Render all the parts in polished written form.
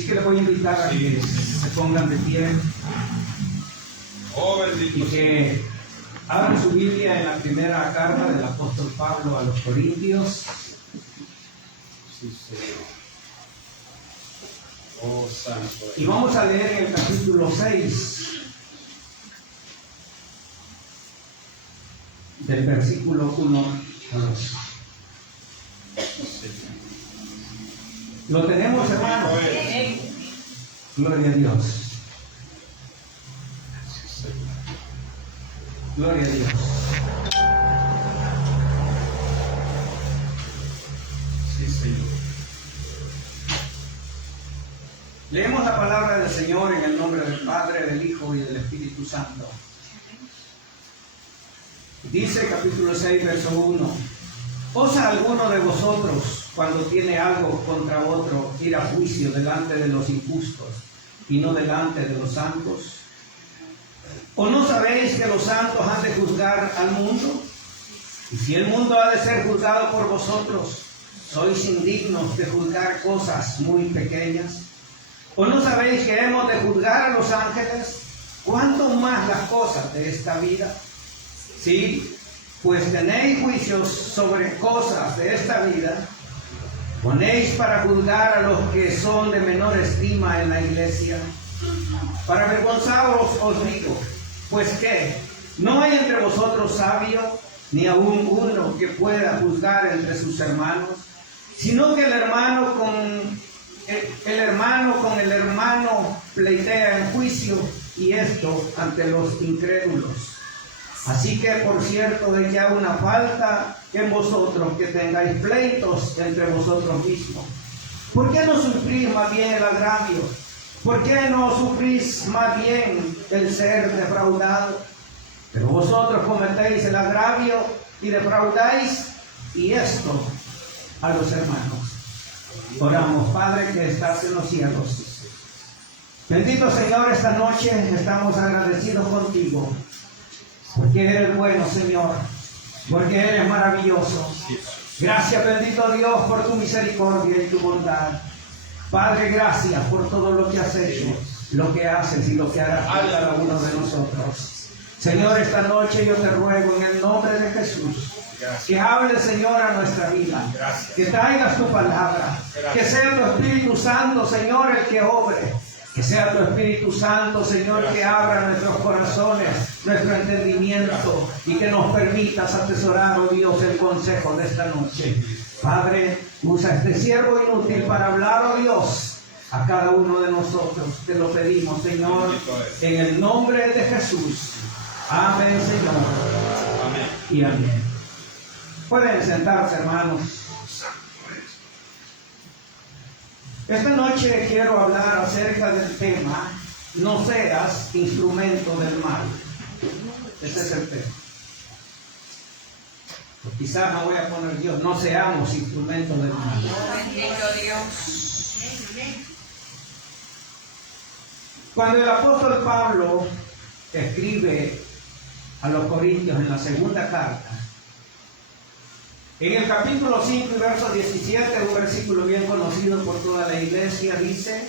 Así que les voy a invitar a que se pongan de pie y que abran su Biblia en la primera carta del apóstol Pablo a los Corintios. Sí, Señor. Oh, santo. Y vamos a leer en el capítulo 6, del versículo 1 a 2. ¿Lo tenemos, hermano? Gloria a Dios. Gloria a Dios. Sí, Señor. Leemos la palabra del Señor en el nombre del Padre, del Hijo y del Espíritu Santo. Dice capítulo 6, verso 1. ¿Osa alguno de vosotros, cuando tiene algo contra otro, ir a juicio delante de los injustos y no delante de los santos? ¿O no sabéis que los santos han de juzgar al mundo? Y si el mundo ha de ser juzgado por vosotros, ¿sois indignos de juzgar cosas muy pequeñas? ¿O no sabéis que hemos de juzgar a los ángeles? ¿Cuánto más las cosas de esta vida? Sí, pues tenéis juicios sobre cosas de esta vida, ponéis para juzgar a los que son de menor estima en la iglesia. Para avergonzaros os digo, pues que no hay entre vosotros sabio, ni aun uno que pueda juzgar entre sus hermanos, sino que el hermano con el hermano pleitea en juicio, y esto ante los incrédulos. Así que, por cierto, de que hay una falta en vosotros, que tengáis pleitos entre vosotros mismos. ¿Por qué no sufrís más bien el agravio? ¿Por qué no sufrís más bien el ser defraudado? Pero vosotros cometéis el agravio y defraudáis, y esto a los hermanos. Oramos. Padre que estás en los cielos, bendito Señor, esta noche estamos agradecidos contigo, porque eres bueno, Señor, porque eres maravilloso. Gracias, bendito Dios, por tu misericordia y tu bondad. Padre, gracias por todo lo que has hecho, lo que haces y lo que harás por cada uno de nosotros. Señor, esta noche yo te ruego en el nombre de Jesús, que hable, Señor, a nuestra vida. Que traigas tu palabra. Que sea tu Espíritu Santo, Señor, el que obre. Que sea tu Espíritu Santo, Señor, que abra nuestros corazones, nuestro entendimiento, y que nos permitas atesorar, oh Dios, el consejo de esta noche. Padre, usa este siervo inútil para hablar, oh Dios, a cada uno de nosotros. Te lo pedimos, Señor, en el nombre de Jesús. Amén, Señor. Amén. Y amén. Pueden sentarse, hermanos. Esta noche quiero hablar acerca del tema: no seas instrumento del mal. Ese es el tema. O quizás me voy a poner yo: no seamos instrumentos del mal. Bendito Dios. Cuando el apóstol Pablo escribe a los Corintios en la segunda carta, en el capítulo 5 y verso 17, un versículo bien conocido por toda la iglesia, dice: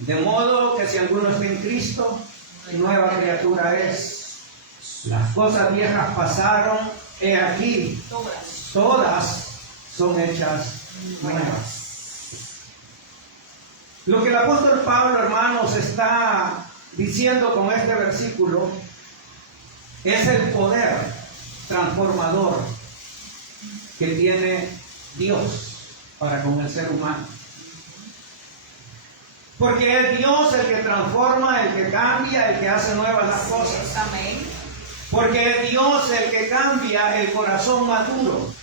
de modo que si alguno está en Cristo, nueva criatura es. Las cosas viejas pasaron, he aquí, todas son hechas nuevas. Lo que el apóstol Pablo, hermanos, está diciendo con este versículo es el poder transformador que tiene Dios para con el ser humano. Porque es Dios el que transforma, el que cambia, el que hace nuevas las cosas. Amén. Porque es Dios el que cambia el corazón maduro.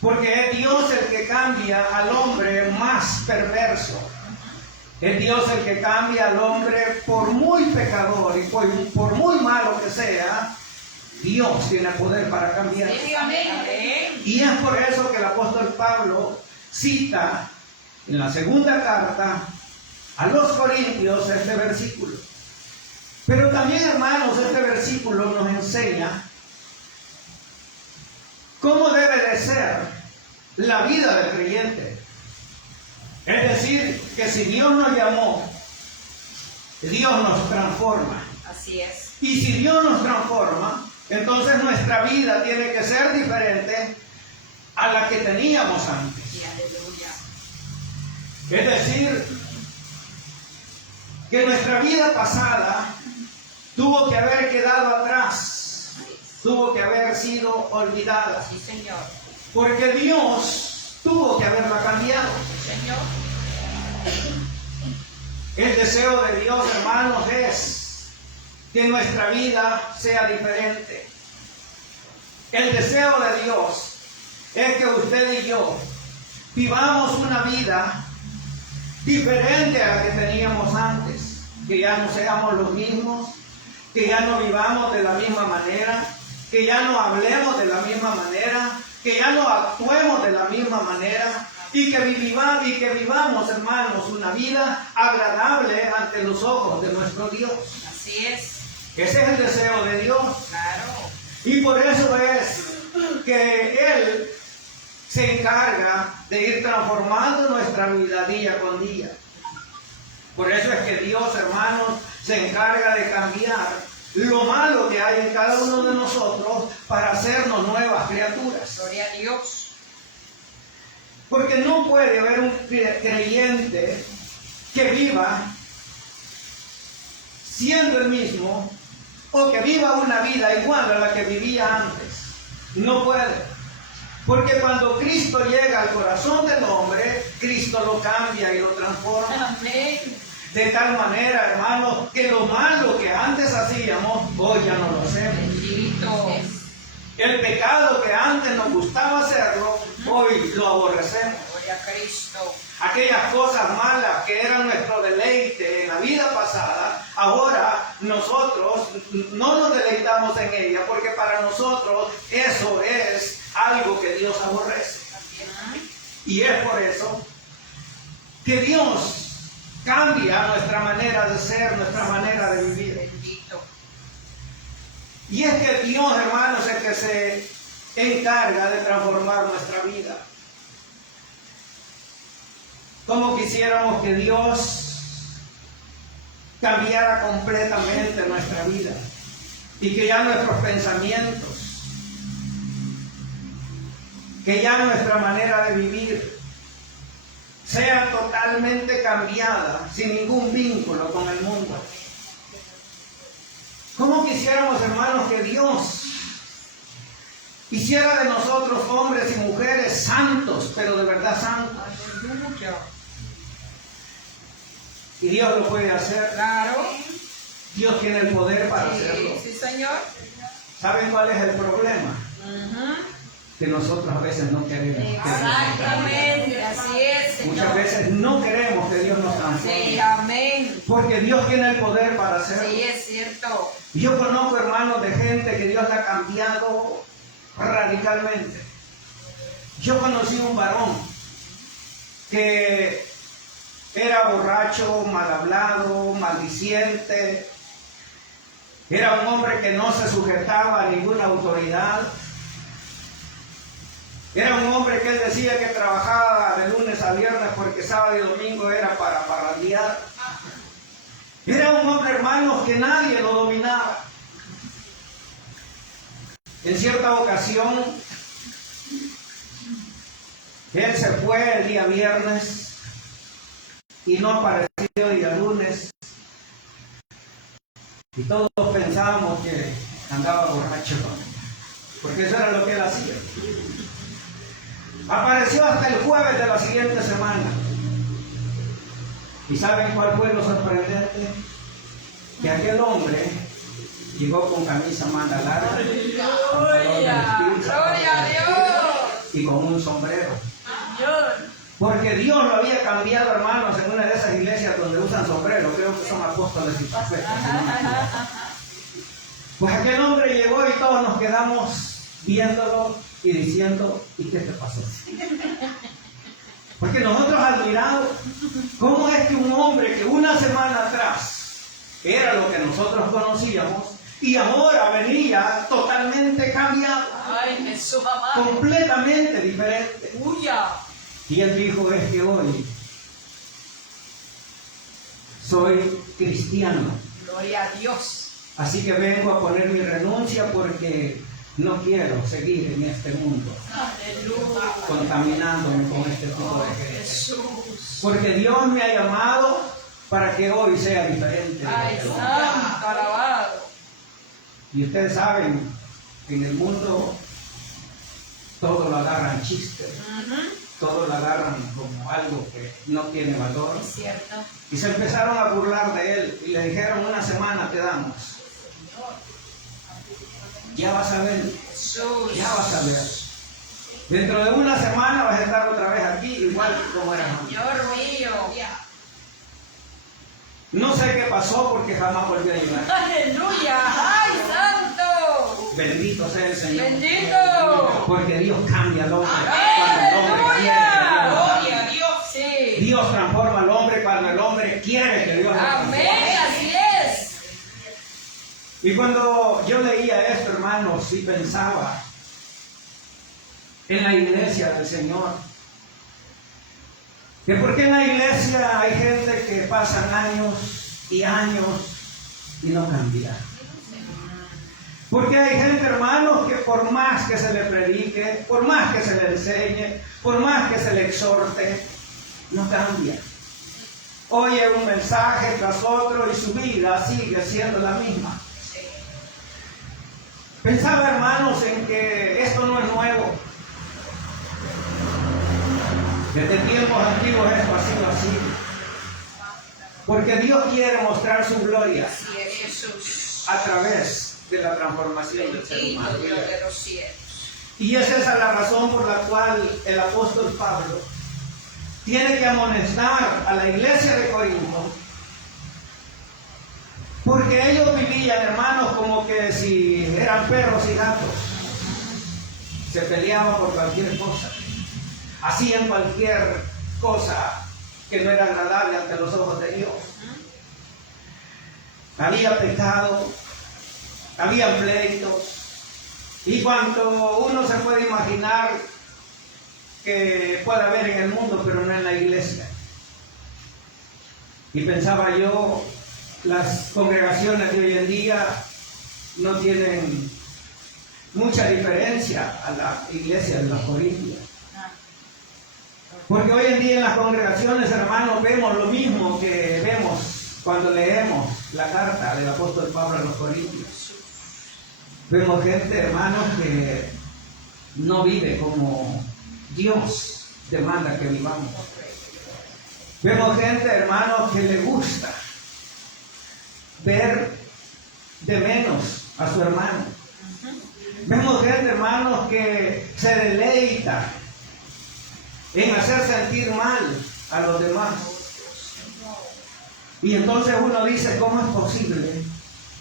Porque es Dios el que cambia al hombre más perverso. Es Dios el que cambia al hombre, por muy pecador y por muy malo que sea. Dios tiene poder para cambiar. Amén. Y es por eso que el apóstol Pablo cita en la segunda carta a los Corintios este versículo. Pero también, hermanos, este versículo nos enseña cómo debe de ser la vida del creyente. Es decir, que si Dios nos llamó, Dios nos transforma. Así es. Y si Dios nos transforma, entonces nuestra vida tiene que ser diferente a la que teníamos antes. Y aleluya. Es decir, que nuestra vida pasada tuvo que haber quedado atrás, tuvo que haber sido olvidada, Sí, Señor. porque Dios tuvo que haberla cambiado. Sí, Señor. El deseo de Dios, hermanos, es que nuestra vida sea diferente. El deseo de Dios es que usted y yo vivamos una vida diferente a la que teníamos antes, que ya no seamos los mismos, que ya no vivamos de la misma manera, que ya no hablemos de la misma manera, que ya no actuemos de la misma manera, y que vivamos, hermanos, una vida agradable ante los ojos de nuestro Dios. Así es. Ese es el deseo de Dios. Claro. Y por eso es que Él se encarga de ir transformando nuestra vida día con día. Por eso es que Dios, hermanos, se encarga de cambiar lo malo que hay en cada uno de nosotros para hacernos nuevas criaturas. Gloria a Dios. Porque no puede haber un creyente que viva siendo el mismo o que viva una vida igual a la que vivía antes. No puede. Porque cuando Cristo llega al corazón del hombre, Cristo lo cambia y lo transforma. Amén. De tal manera, hermanos, que lo malo que antes hacíamos, hoy ya no lo hacemos. Bendito. El pecado que antes nos gustaba hacerlo, hoy lo aborrecemos. Gloria a Cristo. Aquellas cosas malas que eran nuestro deleite en la vida pasada, ahora nosotros no nos deleitamos en ellas, porque para nosotros eso es algo que Dios aborrece. Y es por eso que Dios cambia nuestra manera de ser, nuestra manera de vivir. Bendito. Y es que Dios, hermanos, es el que se encarga de transformar nuestra vida. Como quisiéramos que Dios cambiara completamente nuestra vida y que ya nuestros pensamientos, que ya nuestra manera de vivir sea totalmente cambiada, sin ningún vínculo con el mundo. ¿Cómo quisiéramos, hermanos, que Dios hiciera de nosotros hombres y mujeres santos, pero de verdad santos? Aleluya. Y Dios lo puede hacer. Claro. Dios tiene el poder para hacerlo. Sí, sí, Señor. ¿Saben cuál es el problema? Ujú. Que nosotros a veces no queremos. Exactamente. Así es, Señor. Muchas veces no queremos que Dios nos Sí, transforme. amén. Porque Dios tiene el poder para hacerlo. Sí, es cierto. Y yo conozco, hermanos, de gente que Dios la ha cambiado radicalmente. Yo conocí un varón que era borracho, mal hablado, maldiciente. Era un hombre que no se sujetaba a ninguna autoridad. Era un hombre que él decía que trabajaba de lunes a viernes porque sábado y domingo era para parrandear. Era un hombre, hermanos, que nadie lo dominaba. En cierta ocasión, él se fue el día viernes y no apareció el día lunes. Y todos pensábamos que andaba borracho, porque eso era lo que él hacía. Apareció hasta el jueves de la siguiente semana. ¿Y saben cuál fue lo sorprendente? Que aquel hombre llegó con camisa manga larga, Gloria a Dios. y con un sombrero. Señor. Porque Dios lo había cambiado, hermanos, en una de esas iglesias donde usan sombrero. Creo que son apóstoles y profetas. Pues aquel hombre llegó y todos nos quedamos viéndolo y diciendo, ¿y qué te pasó? Porque nosotros admiramos cómo es que un hombre que una semana atrás era lo que nosotros conocíamos y ahora venía totalmente cambiado, Ay, Jesús amado. completamente diferente. Aleluya. Y él dijo, es que hoy soy cristiano. Gloria a Dios. Así que vengo a poner mi renuncia porque no quiero seguir en este mundo Aleluya. contaminándome con este tipo de gente. Jesús. Porque Dios me ha llamado para que hoy sea diferente. Ay, santo, alabado. Y ustedes saben que en el mundo todo lo agarran chistes, todo lo agarran como algo que no tiene valor. Es cierto. Y se empezaron a burlar de él y le dijeron: una semana te damos. Ya vas a ver, Jesús. ya vas a ver. Dentro de una semana vas a estar otra vez aquí, igual como eras antes. Señor mío. No sé qué pasó porque jamás volvió a llegar. Aleluya. Ay, santo. Bendito sea el Señor. Bendito. Porque Dios cambia al hombre cuando el hombre quiere que Dios lo Aleluya. haga. Gloria a Dios. Sí. Dios transforma al hombre cuando el hombre quiere que Dios lo haga. Amén. Así es. Y cuando yo leía esto, hermanos, sí pensaba en la iglesia del Señor. Que porque en la iglesia hay gente que pasan años y años y no cambia. Porque hay gente, hermanos, que por más que se le predique, por más que se le enseñe, por más que se le exhorte, no cambia. Oye un mensaje tras otro y su vida sigue siendo la misma. Pensaba, hermanos, en que esto no es nuevo. Desde tiempos antiguos esto ha sido así. Porque Dios quiere mostrar su gloria Así es, Jesús. a través de la transformación del ser Bendito humano. Dios de los cielos. Y es esa la razón por la cual el apóstol Pablo tiene que amonestar a la iglesia de Corinto. Porque ellos vivían, hermanos, como que si eran perros y gatos. Se peleaban por cualquier cosa. Hacían cualquier cosa que no era agradable ante los ojos de Dios. Había pecado, había pleitos, y cuanto uno se puede imaginar que puede haber en el mundo, pero no en la iglesia. Y pensaba yo, las congregaciones de hoy en día no tienen mucha diferencia a la iglesia de los Corintios. Porque hoy en día en las congregaciones, hermanos, vemos lo mismo que vemos cuando leemos la carta del apóstol Pablo a los Corintios. Vemos gente, hermanos, que no vive como Dios demanda que vivamos. Vemos gente, hermanos, que le gusta ver de menos a su hermano. Vemos gente, hermanos, que se deleita en hacer sentir mal a los demás. Y entonces uno dice: ¿cómo es posible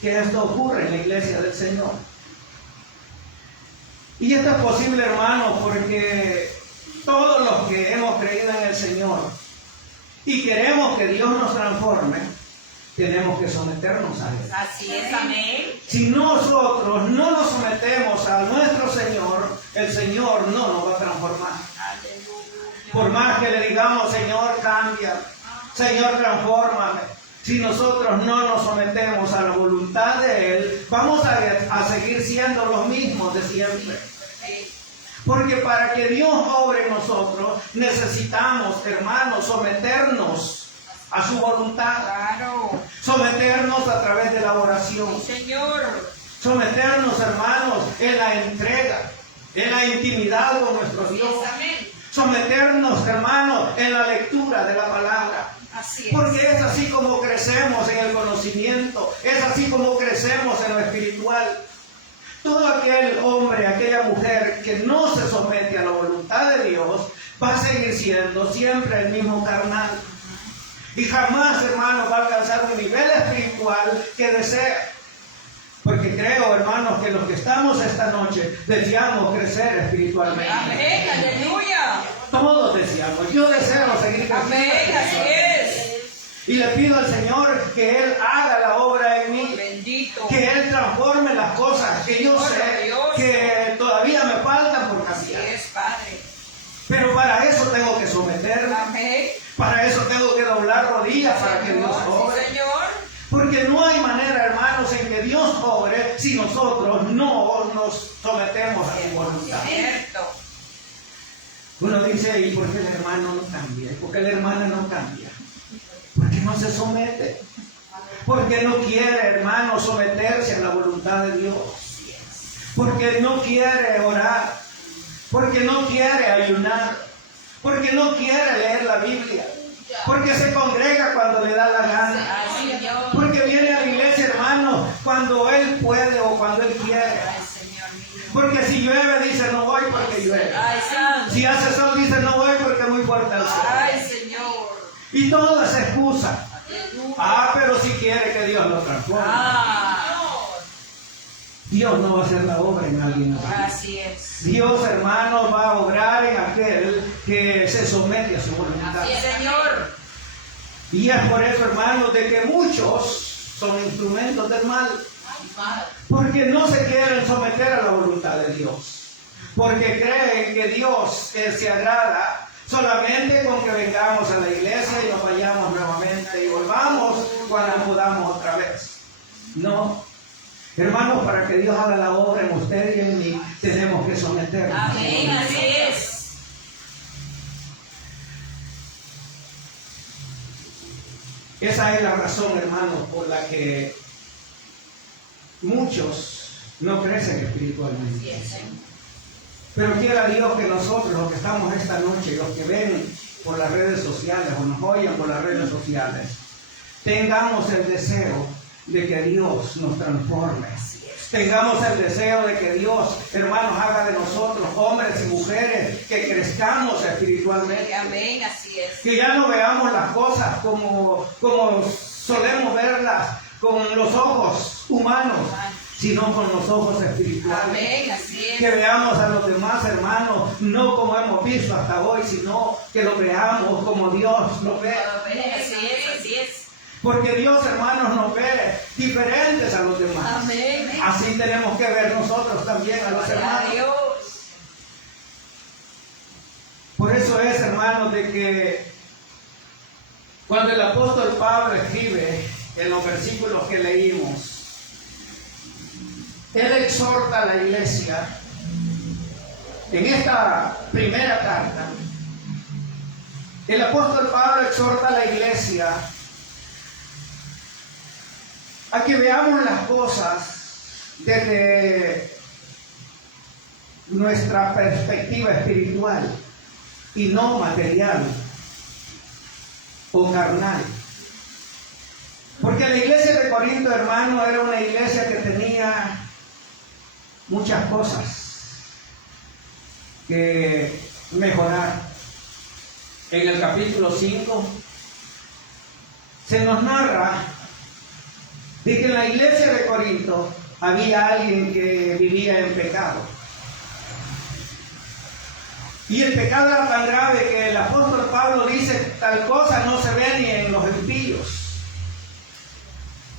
que esto ocurra en la iglesia del Señor? Y esto es posible, hermanos, porque todos los que hemos creído en el Señor y queremos que Dios nos transforme, tenemos que someternos a Él. Así es, amén. Si nosotros no nos sometemos a nuestro Señor, el Señor no nos va a transformar. Por más que le digamos: Señor, cambia, Señor, transfórmame, si nosotros no nos sometemos a la voluntad de Él, vamos a seguir siendo los mismos de siempre. Porque para que Dios obre en nosotros, necesitamos, hermanos, someternos a su voluntad. Claro. Someternos a través de la oración. Señor. Someternos, hermanos, en la entrega, en la intimidad con nuestro Dios. Amén. Someternos, hermanos, en la lectura de la palabra. Así es. Porque es así como crecemos en el conocimiento, es así como crecemos en lo espiritual. Todo aquel hombre, aquella mujer que no se somete a la voluntad de Dios, va a seguir siendo siempre el mismo carnal. Y jamás, hermanos, va a alcanzar un nivel espiritual que desea. Porque creo, hermanos, que los que estamos esta noche deseamos crecer espiritualmente. Amén, aleluya. Todos deseamos. Yo deseo seguir creciendo. Amén, así es. Y le pido al Señor que Él haga la obra en mí. Bendito. Que Él transforme las cosas que yo sé que todavía me faltan por Así cambiar. es, Padre. Pero para eso tengo que someterme. Amén. Para eso tengo que doblar rodillas para que Dios obre. Porque no hay manera, hermanos, en que Dios obre si nosotros no nos sometemos a su voluntad. Cierto. Uno dice, ¿y por qué el hermano no cambia? ¿Por qué la hermana no cambia? Porque no se somete. Porque no quiere, hermano, someterse a la voluntad de Dios. Porque no quiere orar. Porque no quiere ayunar. Porque no quiere leer la Biblia. Porque se congrega cuando le da la gana. Ay, Señor. Porque viene a la iglesia, hermano, cuando él puede o cuando él quiere. Ay, Señor mío. Porque si llueve, dice, no voy porque llueve. Ay, Santo. Si hace sol, dice, no voy porque es muy fuerte el sol. Ay, Señor. Y todo es excusa. Aleluya. Ah, pero si quiere que Dios lo transforme. Ah, Dios no va a hacer la obra en alguien así. así es. Dios, hermano, va a obrar en aquel que se somete a su voluntad. Así es, Señor. Y es por eso, hermanos, de que muchos son instrumentos del mal. Porque no se quieren someter a la voluntad de Dios. Porque creen que Dios se agrada solamente con que vengamos a la iglesia y nos vayamos nuevamente y volvamos cuando podamos otra vez. No. Hermanos, para que Dios haga la obra en usted y en mí, tenemos que someternos. Amén, así es. Esa es la razón, hermanos, por la que muchos no crecen espiritualmente. Así es, Señor. Pero quiera Dios que nosotros, los que estamos esta noche, los que ven por las redes sociales o nos oyen por las redes sociales, tengamos el deseo de que Dios nos transforme. Tengamos el deseo de que Dios, hermanos, haga de nosotros hombres y mujeres que crezcamos espiritualmente. Amén, así es. Que ya no veamos las cosas como solemos verlas con los ojos humanos, sino con los ojos espirituales. Amén, así es. Que veamos a los demás hermanos no como hemos visto hasta hoy, sino que lo veamos como Dios lo ve. Amén, así es, así es. Porque Dios, hermanos, nos ve diferentes a los demás. Amén. Así tenemos que ver nosotros también a los hermanos. Dios. Por eso es, hermanos, de que cuando el apóstol Pablo escribe en los versículos que leímos, él exhorta a la iglesia en esta primera carta. El apóstol Pablo exhorta a la iglesia a que veamos las cosas desde nuestra perspectiva espiritual y no material o carnal. Porque la iglesia de Corinto, hermano, era una iglesia que tenía muchas cosas que mejorar. En el capítulo 5 se nos narra de que en la iglesia de Corinto había alguien que vivía en pecado. Y el pecado era tan grave que el apóstol Pablo dice, tal cosa no se ve ni en los impíos.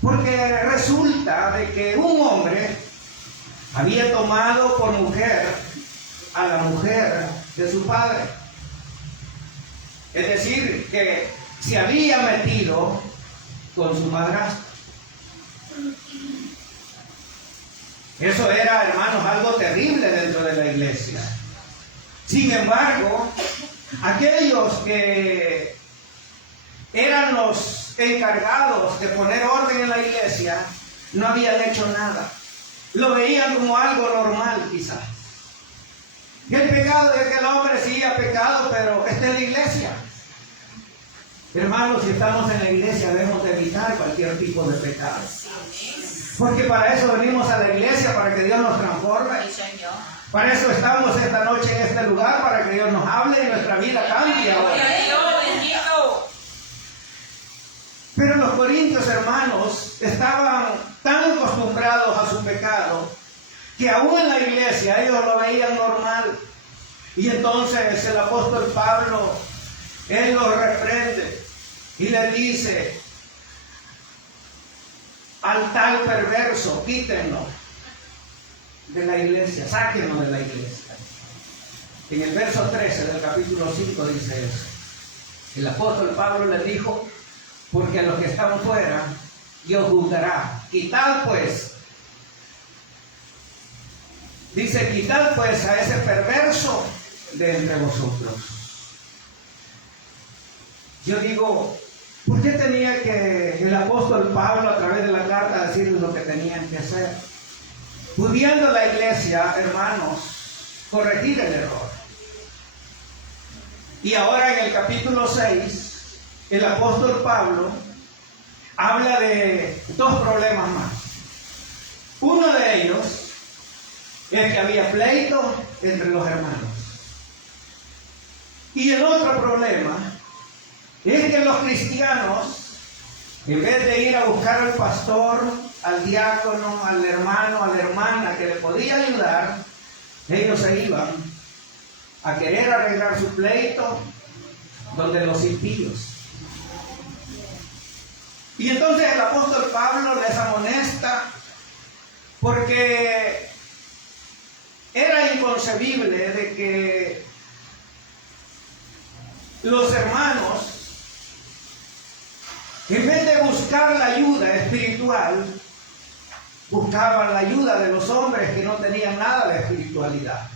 Porque resulta de que un hombre había tomado por mujer a la mujer de su padre. Es decir, que se había metido con su madrastra. Eso era, hermanos, algo terrible dentro de la iglesia. Sin embargo, aquellos que eran los encargados de poner orden en la iglesia no habían hecho nada. Lo veían como algo normal, quizás. Y el pecado de aquel hombre sí ha pecado, pero está en la iglesia. Hermanos, si estamos en la iglesia debemos de evitar cualquier tipo de pecado. Porque para eso venimos a la iglesia, para que Dios nos transforme. Sí, Señor. Para eso estamos esta noche en este lugar, para que Dios nos hable y nuestra vida cambie ahora. Gloria a Dios, bendito. Pero los corintios, hermanos, estaban tan acostumbrados a su pecado que aún en la iglesia ellos lo veían normal. Y entonces el apóstol Pablo, él los reprende y le dice: al tal perverso, quítenlo de la iglesia, sáquenlo de la iglesia. En el verso 13 del capítulo 5 dice eso. El apóstol Pablo les dijo: porque a los que están fuera Dios juzgará. Quitad pues, dice, quitad pues a ese perverso de entre vosotros. Yo digo, ¿por qué tenía que el apóstol Pablo a través de la carta decirles lo que tenían que hacer? Pudiendo la iglesia, hermanos, corregir el error. Y ahora en el capítulo 6, el apóstol Pablo habla de dos problemas más. Uno de ellos es que había pleito entre los hermanos. Y el otro problema es que los cristianos, en vez de ir a buscar al pastor, al diácono, al hermano, a la hermana que le podía ayudar, ellos se iban a querer arreglar su pleito donde los impíos. Y entonces el apóstol Pablo les amonesta porque era inconcebible de que los hermanos, en vez de buscar la ayuda espiritual, buscaban la ayuda de los hombres que no tenían nada de espiritualidad.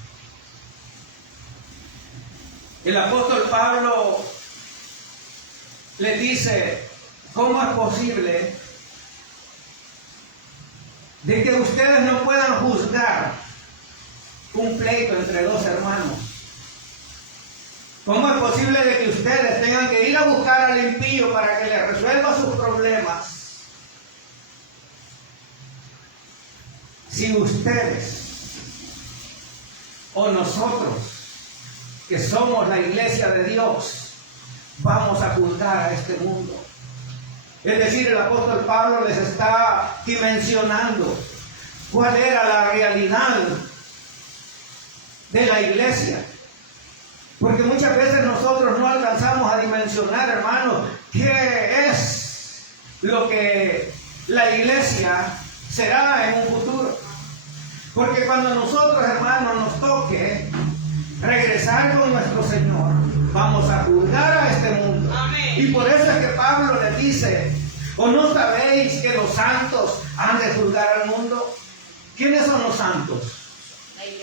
El apóstol Pablo le dice, ¿cómo es posible de que ustedes no puedan juzgar un pleito entre dos hermanos? ¿Cómo es posible de que ustedes tengan que ir a buscar al impío para que le resuelva sus problemas? Si ustedes o nosotros, que somos la iglesia de Dios, vamos a juzgar a este mundo. Es decir, el apóstol Pablo les está dimensionando cuál era la realidad de la iglesia. Porque muchas veces nosotros no alcanzamos a dimensionar, hermanos, qué es lo que la iglesia será en un futuro. Porque cuando nosotros, hermanos, nos toque regresar con nuestro Señor, vamos a juzgar a este mundo. Amén. Y por eso es que Pablo les dice, ¿o no sabéis que los santos han de juzgar al mundo? ¿Quiénes son los santos?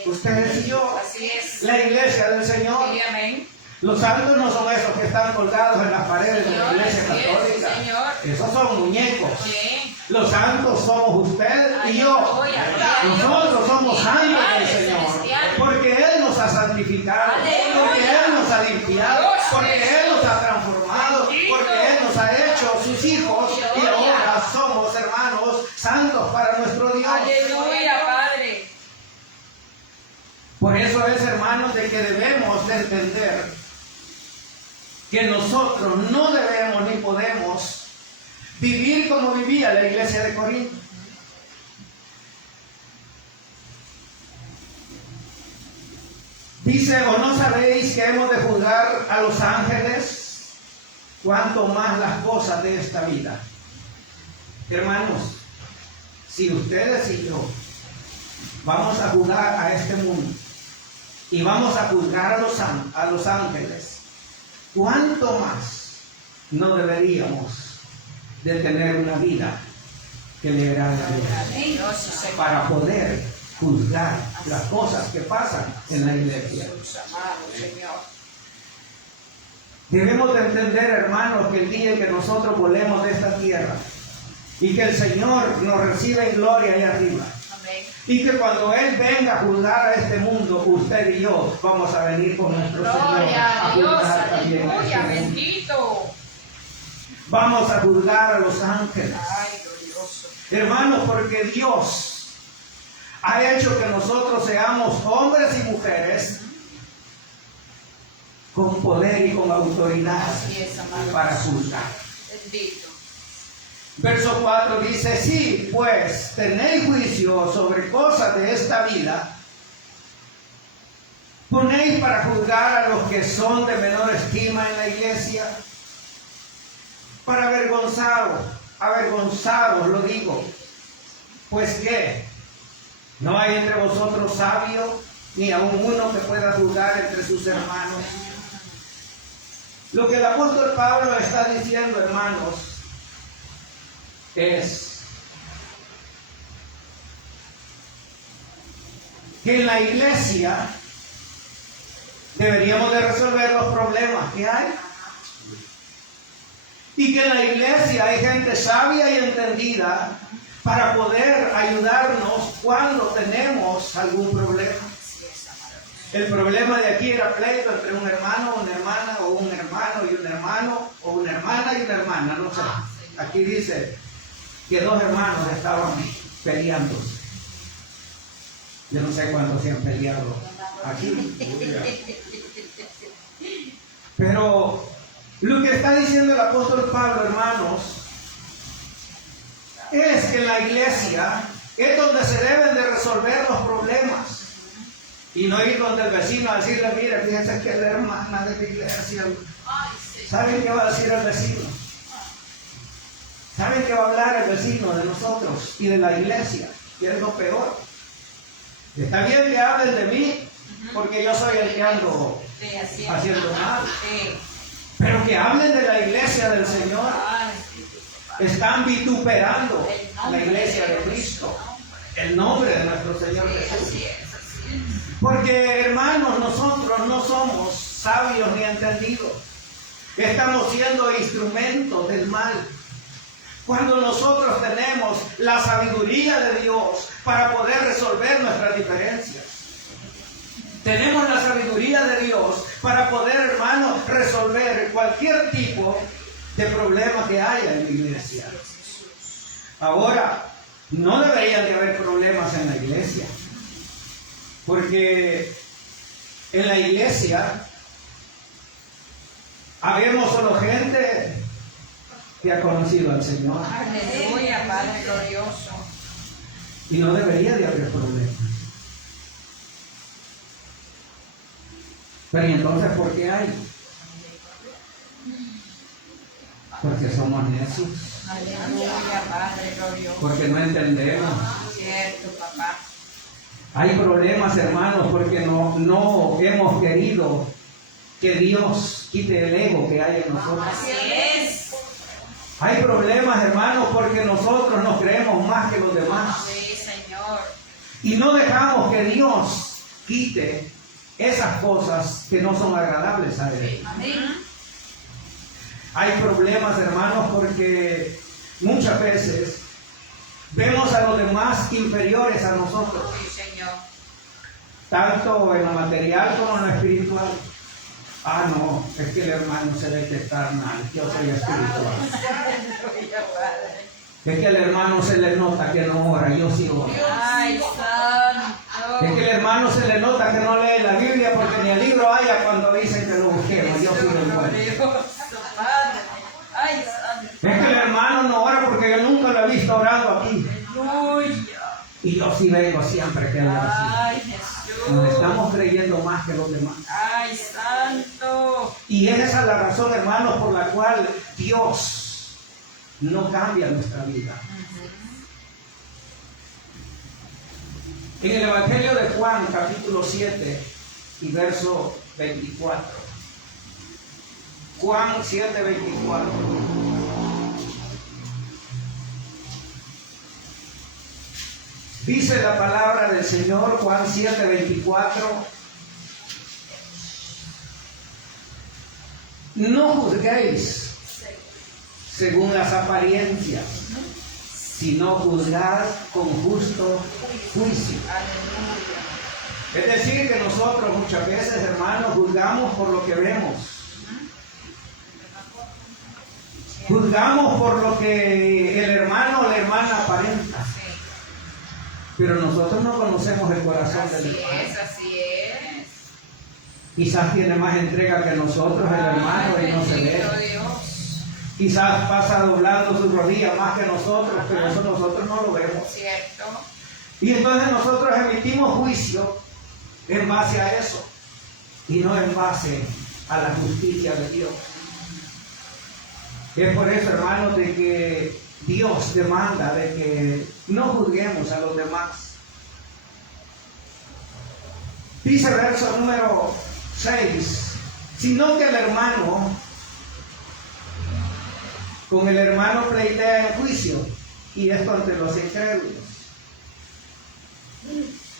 Ustedes y yo. Así es. La iglesia del Señor. Sí, amén. Los santos no son esos que están colgados en las paredes de la Señor, iglesia así es, católica. sí, señor. Esos son muñecos. Sí. Los santos somos usted y yo. Aleluya, gloria a Dios. Nosotros somos santos del Padre Señor. celestial. Porque Él nos ha santificado. Aleluya. Porque Él nos ha limpiado. Dios Porque Él nos ha transformado. Bendito. Porque Él nos ha hecho sus hijos. Y Gloria. ahora somos hermanos santos para nuestro Dios. Aleluya, Padre. Por eso es, hermanos, de que debemos de entender que nosotros no debemos ni podemos vivir como vivía la iglesia de Corinto. Dice, ¿o no sabéis que hemos de juzgar a los ángeles? Cuanto más las cosas de esta vida. Hermanos, si ustedes y yo vamos a juzgar a este mundo y vamos a juzgar a los ángeles, ¿cuánto más no deberíamos de tener una vida que le agrade a Dios para poder juzgar las cosas que pasan en la iglesia? Debemos de entender, hermanos, que el día en que nosotros volemos de esta tierra y que el Señor nos recibe en gloria allá arriba, y que cuando Él venga a juzgar a este mundo, usted y yo vamos a venir con nuestro Señor Gloria a a Dios, juzgar también a aleluya, este mundo. bendito. Vamos a juzgar a los ángeles. Ay, glorioso. Hermanos, porque Dios ha hecho que nosotros seamos hombres y mujeres con poder y con autoridad Así es, amado. para juzgar. Bendito. Verso 4 dice, sí, pues tenéis juicio sobre cosas de esta vida, ponéis para juzgar a los que son de menor estima en la iglesia, para avergonzados lo digo, pues que no hay entre vosotros sabio, ni aun uno que pueda juzgar entre sus hermanos. Lo que el apóstol Pablo está diciendo, hermanos, es que en la iglesia deberíamos de resolver los problemas que hay. Y que en la iglesia hay gente sabia y entendida para poder ayudarnos cuando tenemos algún problema. El problema de aquí era pleito entre un hermano, una hermana, o un hermano y un hermano, o una hermana y una hermana, no sé. Aquí dice que dos hermanos estaban peleándose. Yo no sé cuántos se han peleado aquí. Pero lo que está diciendo el apóstol Pablo, hermanos, es que en la iglesia es donde se deben de resolver los problemas. Y no ir donde el vecino a decirle, mire, fíjense que es la hermana de la iglesia. ¿Saben qué va a decir el vecino? ¿Saben qué va a hablar el vecino de nosotros y de la iglesia? Que es lo peor. Está bien que hablen de mí, porque yo soy el que ando haciendo mal. Pero que hablen de la iglesia del Señor. Están vituperando la iglesia de Cristo, el nombre de nuestro Señor Jesús. Porque, hermanos, nosotros no somos sabios ni entendidos. Estamos siendo instrumentos del mal. Cuando nosotros tenemos la sabiduría de Dios para poder resolver nuestras diferencias. Tenemos la sabiduría de Dios para poder, hermanos, resolver cualquier tipo de problema que haya en la iglesia. Ahora, no deberían de haber problemas en la iglesia. Porque en la iglesia habemos solo gente que ha conocido al Señor. Aleluya, Padre glorioso. Y no debería de haber problemas. Pero ¿y entonces por qué hay? Porque somos necios. Aleluya, Padre glorioso. Porque no entendemos. Cierto, papá. Hay problemas, hermanos, porque no hemos querido que Dios quite el ego que hay en nosotros. Así es. Hay problemas, hermanos, porque nosotros nos creemos más que los demás. Sí, Señor. Y no dejamos que Dios quite esas cosas que no son agradables a Él. Amén. Hay problemas, hermanos, porque muchas veces vemos a los demás inferiores a nosotros, Sí, Señor. tanto en lo material como en lo espiritual. Ah, no, es que el hermano se ve que está mal, yo soy espiritual. Aleluya, Padre. Es que el hermano se le nota que no ora, yo sí oro. Ay, santo. Es que el hermano se le nota que no lee la Biblia porque ni el libro haya cuando dicen que lo busquemos, yo sí lo encuentro. Glorioso, Padre. Ay, santo. Es que el hermano no ora porque yo nunca lo he visto orando aquí. Aleluya. Y yo sí vengo siempre que él ora así. Ay, Jesús. Nos estamos creyendo más que los demás. Ay, santo. Y esa es la razón, hermanos, por la cual Dios no cambia nuestra vida. En el Evangelio de Juan, capítulo 7 y verso 24. Juan 7, 24. Dice la palabra del Señor, Juan 7, 24. No juzguéis según las apariencias, sino juzgad con justo juicio. Es decir, que nosotros muchas veces, hermanos, juzgamos por lo que vemos. Juzgamos por lo que el hermano o la hermana aparenta. Pero nosotros no conocemos el corazón del hermano. Así es. Quizás tiene más entrega que nosotros el hermano y no se ve. Quizás pasa doblando sus rodillas más que nosotros, pero eso nosotros no lo vemos. Cierto. Y entonces nosotros emitimos juicio en base a eso y no en base a la justicia de Dios. Es por eso, hermanos, de que Dios demanda de que no juzguemos a los demás. Dice verso número 6, sino que el hermano con el hermano pleitea en juicio. y esto ante los incrédulos.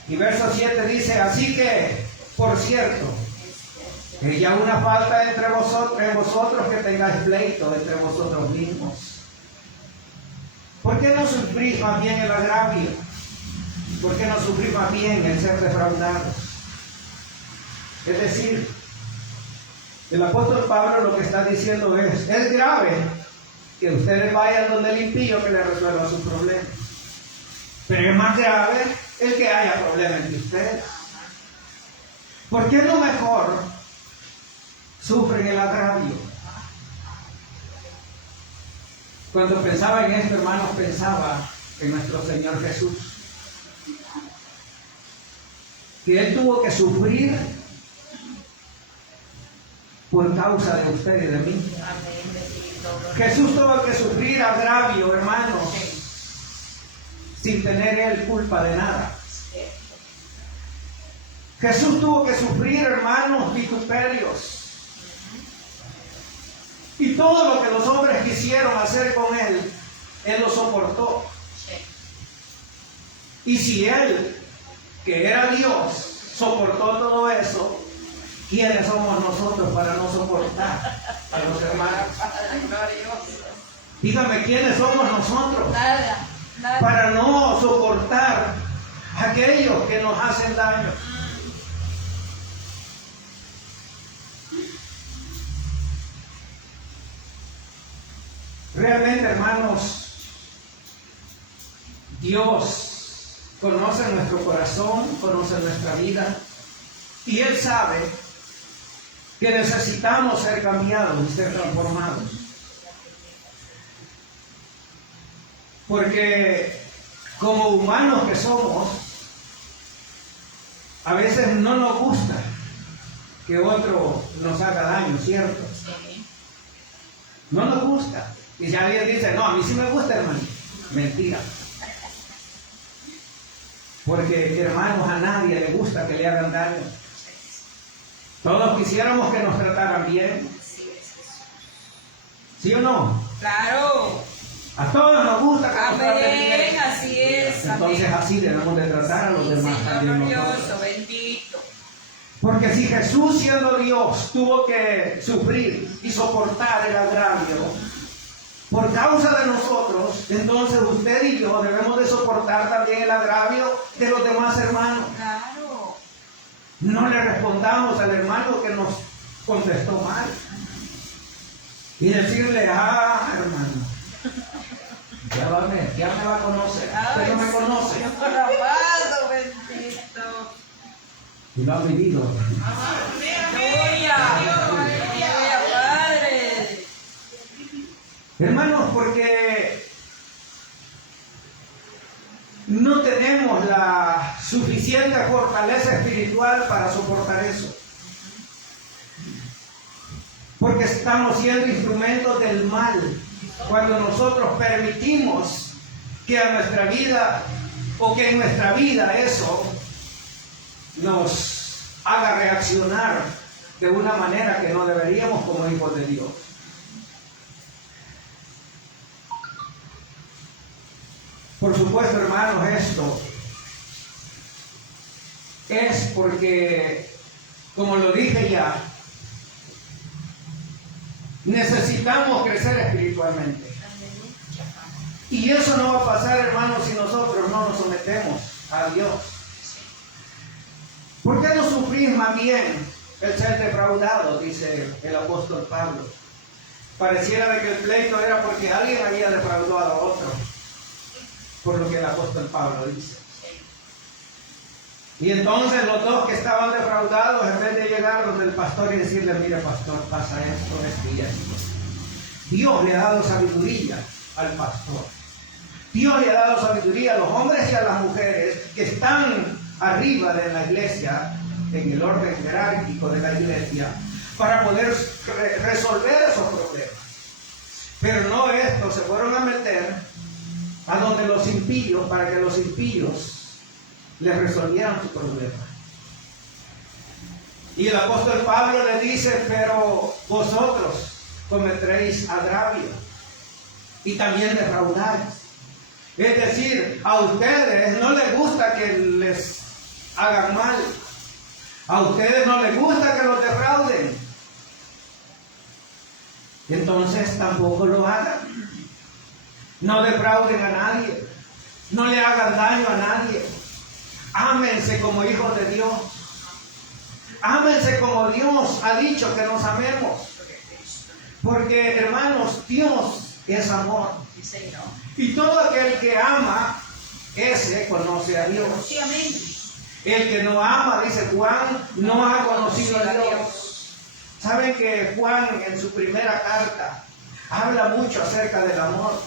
Y verso 7 dice, así que, por cierto, que ya una falta en vosotros que tengáis pleito entre vosotros mismos. ¿Por qué no sufrís más bien el agravio? ¿Por qué no sufrís más bien el ser defraudados? Es decir, el apóstol Pablo lo que está diciendo es grave que ustedes vayan donde el impío que le resuelva sus problemas. Pero es más grave el que haya problemas entre ustedes. ¿Por qué no mejor sufren el agravio? Cuando pensaba en esto, hermanos, pensaba en nuestro Señor Jesús, que Él tuvo que sufrir por causa de usted y de mí. Jesús tuvo que sufrir agravio, hermanos, sin tener Él culpa de nada. Jesús tuvo que sufrir, hermanos, vituperios. Y todo lo que los hombres quisieron hacer con Él, Él lo soportó. Y si Él, que era Dios, soportó todo eso, ¿quiénes somos nosotros para no soportar a los hermanos? Dígame, ¿quiénes somos nosotros para no soportar a aquellos que nos hacen daño? Realmente, hermanos, Dios conoce nuestro corazón, conoce nuestra vida, y Él sabe que necesitamos ser cambiados y ser transformados. Porque como humanos que somos, a veces no nos gusta que otro nos haga daño, ¿cierto? No nos gusta. Y si alguien dice, no, a mí sí me gusta, hermano. Mentira. Porque, hermanos, a nadie le gusta que le hagan daño. Todos quisiéramos que nos trataran bien. ¿Sí o no? Claro. A todos nos gusta que nos traten bien. Amén, así es. Entonces amén. así debemos de tratar a los demás Señor también glorioso, nosotros. bendito. Porque si Jesús, siendo Dios, tuvo que sufrir y soportar el agravio por causa de nosotros, entonces usted y yo debemos de soportar también el agravio de los demás hermanos. Claro. No le respondamos al hermano que nos contestó mal y decirle, hermano, ya me va a conocer, usted no me conoce. Señor amado, bendito. Y lo ha vivido. Gloria, gloria, Padre. Hermanos, porque no tenemos la suficiente fortaleza espiritual para soportar eso. Porque estamos siendo instrumentos del mal cuando nosotros permitimos que a nuestra vida o que en nuestra vida eso nos haga reaccionar de una manera que no deberíamos como hijos de Dios. Por supuesto, hermanos, esto es porque, como lo dije ya, necesitamos crecer espiritualmente. Y eso no va a pasar, hermanos, si nosotros no nos sometemos a Dios. ¿Por qué no sufrís más bien el ser defraudado? Dice el apóstol Pablo. Pareciera de que el pleito era porque alguien había defraudado a otro, por lo que el apóstol Pablo dice. Y entonces los dos que estaban defraudados, en vez de llegar donde el pastor y decirle, mire pastor, pasa esto y esto, Dios le ha dado sabiduría al pastor. Dios le ha dado sabiduría a los hombres y a las mujeres que están arriba de la iglesia, en el orden jerárquico de la iglesia, para poder resolver esos problemas. Pero no estos se fueron a meter a donde los impíos, para que los impíos les resolvieran su problema. Y el apóstol Pablo le dice, pero vosotros cometeréis agravio y también defraudáis. Es decir, a ustedes no les gusta que les hagan mal. A ustedes no les gusta que los defrauden. Entonces tampoco lo hagan. No defrauden a nadie. No le hagan daño a nadie. Ámense como hijos de Dios. Ámense como Dios ha dicho que nos amemos. Porque, hermanos, Dios es amor. Y todo aquel que ama, ese conoce a Dios. El que no ama, dice Juan, no ha conocido a Dios. Saben que Juan en su primera carta habla mucho acerca del amor.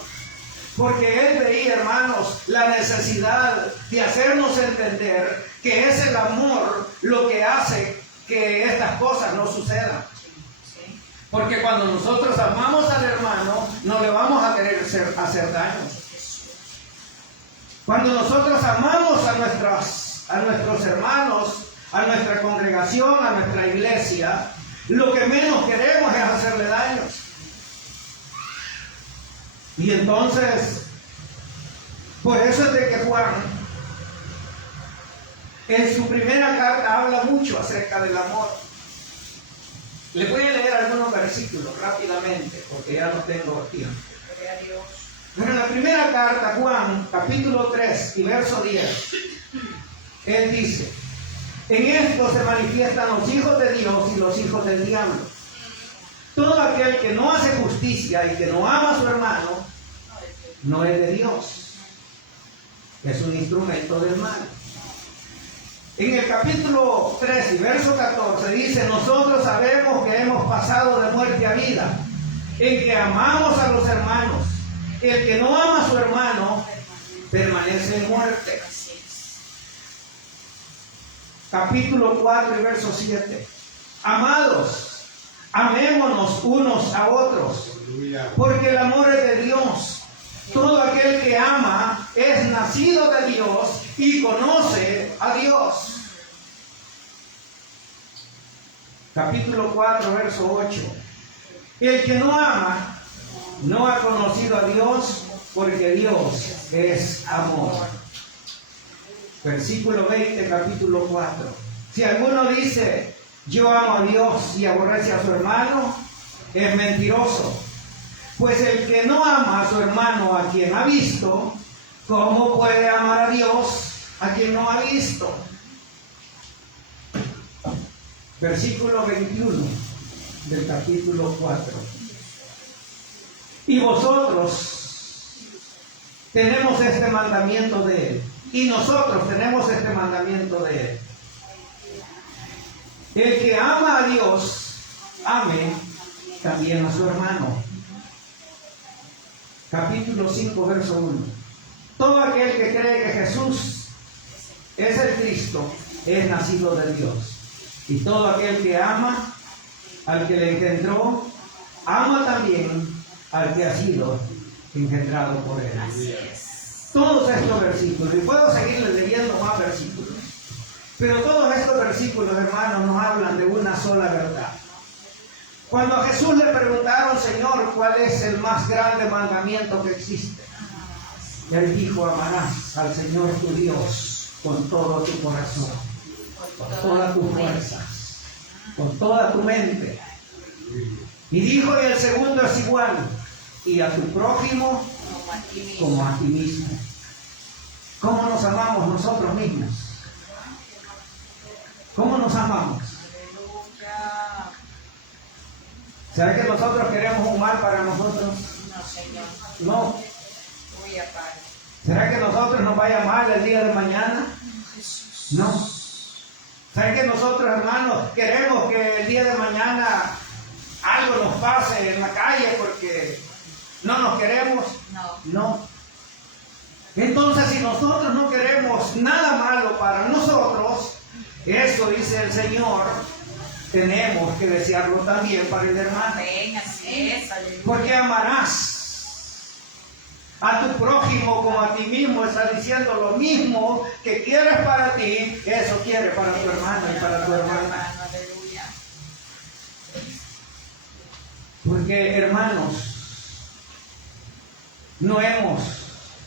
Porque él veía, hermanos, la necesidad de hacernos entender que es el amor lo que hace que estas cosas no sucedan. Porque cuando nosotros amamos al hermano, no le vamos a querer hacer daño. Cuando nosotros amamos a nuestros hermanos, a nuestra congregación, a nuestra iglesia, lo que menos queremos es hacerle daño. Y entonces, por eso es de que Juan, en su primera carta, habla mucho acerca del amor. Les voy a leer algunos versículos rápidamente, porque ya no tengo tiempo. Pero en la primera carta, Juan, capítulo 3 y verso 10, él dice: en esto se manifiestan los hijos de Dios y los hijos del diablo. Todo aquel que no hace justicia y que no ama a su hermano, no es de Dios. Es un instrumento del mal. En el capítulo 3 y verso 14 dice: nosotros sabemos que hemos pasado de muerte a vida, en que amamos a los hermanos. El que no ama a su hermano permanece en muerte. Capítulo 4 y verso 7. Amados, amémonos unos a otros, porque el amor es de Dios. Todo aquel que ama es nacido de Dios y conoce a Dios. Capítulo 4, verso 8. El que no ama no ha conocido a Dios, porque Dios es amor. Versículo 20, capítulo 4. Si alguno dice: yo amo a Dios, y aborrece a su hermano, es mentiroso. Pues el que no ama a su hermano a quien ha visto, ¿cómo puede amar a Dios a quien no ha visto? Versículo 21 del capítulo 4. Y vosotros tenemos este mandamiento de Él, y nosotros tenemos este mandamiento de Él: el que ama a Dios, ame también a su hermano. Capítulo 5, verso 1. Todo aquel que cree que Jesús es el Cristo es nacido de Dios. Y todo aquel que ama al que le engendró, ama también al que ha sido engendrado por él. Todos estos versículos, y puedo seguirles leyendo más versículos, pero todos estos versículos, hermanos, nos hablan de una sola verdad. Cuando a Jesús le preguntaron: Señor, ¿cuál es el más grande mandamiento que existe? Él dijo: amarás al Señor tu Dios con todo tu corazón, con todas tus fuerzas, con toda tu mente. Y dijo: y el segundo es igual: y a tu prójimo como a ti mismo. ¿Cómo nos amamos nosotros mismos? ¿Cómo nos amamos? ¿Será que nosotros queremos un mal para nosotros? No, Señor. No. Muy aparte. ¿Será que nosotros nos vaya mal el día de mañana? No. ¿Será que nosotros, hermanos, queremos que el día de mañana algo nos pase en la calle porque no nos queremos? No. No. Entonces, si nosotros no queremos nada malo para nosotros, eso dice el Señor, tenemos que desearlo también para el hermano. Amén, así es, aleluya. Porque amarás a tu prójimo como a ti mismo. Está diciendo lo mismo que quieres para ti, eso quiere para tu hermano y para tu hermana. Aleluya. Porque, hermanos, no hemos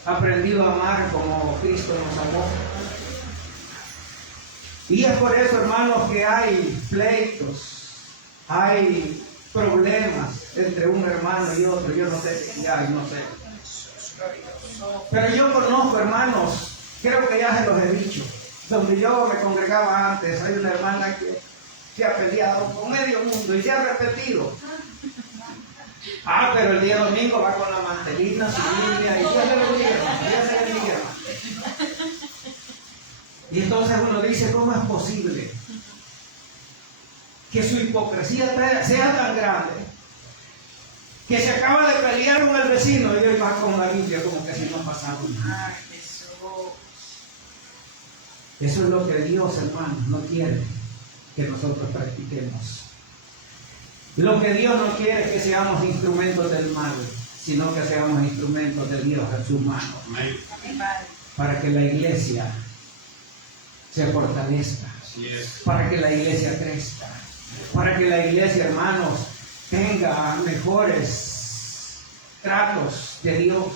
aprendido a amar como Cristo nos amó. Y es por eso, hermanos, que hay pleitos, hay problemas entre un hermano y otro. Yo no sé si hay, no sé. Pero yo conozco, hermanos, creo que ya se los he dicho, donde yo me congregaba antes, hay una hermana que se ha peleado con medio mundo y se ha repetido. Pero el día domingo va con la mantelina, su Biblia, y Dios le bendiga, Dios le bendiga. Y entonces uno dice, ¿cómo es posible que su hipocresía sea tan grande que se acaba de pelear con el vecino y hoy va con la Biblia como que si no pasara nada? Ay, Jesús. Eso es lo que Dios, hermanos, no quiere que nosotros practiquemos. Lo que Dios no quiere es que seamos instrumentos del mal, sino que seamos instrumentos de Dios en sus manos, Amén. Amén, Padre. para que la iglesia se fortalezca, Así es. para que la iglesia crezca, para que la iglesia, hermanos, tenga mejores tratos de Dios,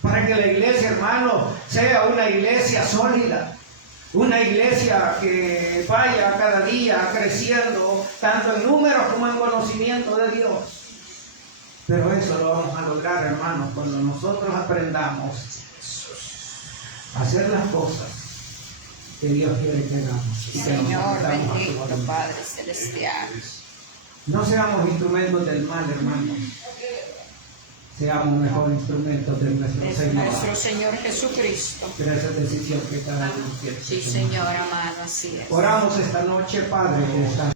para que la iglesia, hermanos, sea una iglesia sólida, una iglesia que vaya cada día creciendo, tanto en números como en conocimiento de Dios. Pero eso lo vamos a lograr, hermanos, cuando nosotros aprendamos a hacer las cosas que Dios quiere que hagamos. Y que nos Señor, sometamos a su bendito voluntad. Padre Celestial. No seamos instrumentos del mal, hermanos. Seamos mejor instrumentos de nuestro Es Señor. nuestro Señor Jesucristo. Pero esa es decisión que cada uno tiene que Sí, tomar. Señor amado, así es. Oramos esta noche, Padre, que estás